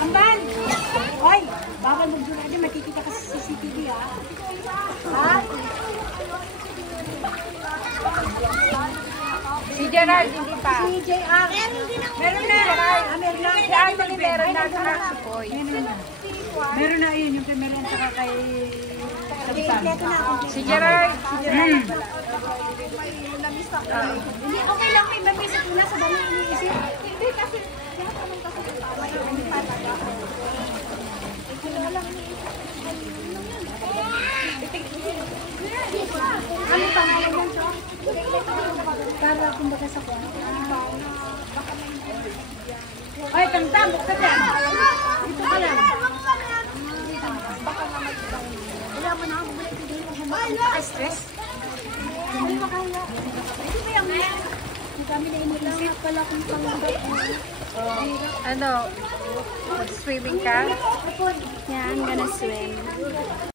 Amban! Hoy! Bawal mag-jura din. Makikita ka sa CCTV, ha? Ha? Si Gerard, hindi pa. Si JR. Meron na. Meron na. Si Anthony meron na. Si Koy. Meron na yun. Yung meron saka kay... Kompleto na. Si Gerard. Hindi, okay lang. May mamiss ko na sa dami iniisip. Hindi kasi... Ano pangalan yan, Chok? Para kumbaga sa kwan. Ay, tanda, bukta ka. Dito ka lang. Wala mo na ako. Stress? Hindi makaya. Hindi ba yung kami na iniisip pala kung pangalan. Ano? Swimming ka? Yeah, I'm gonna swim.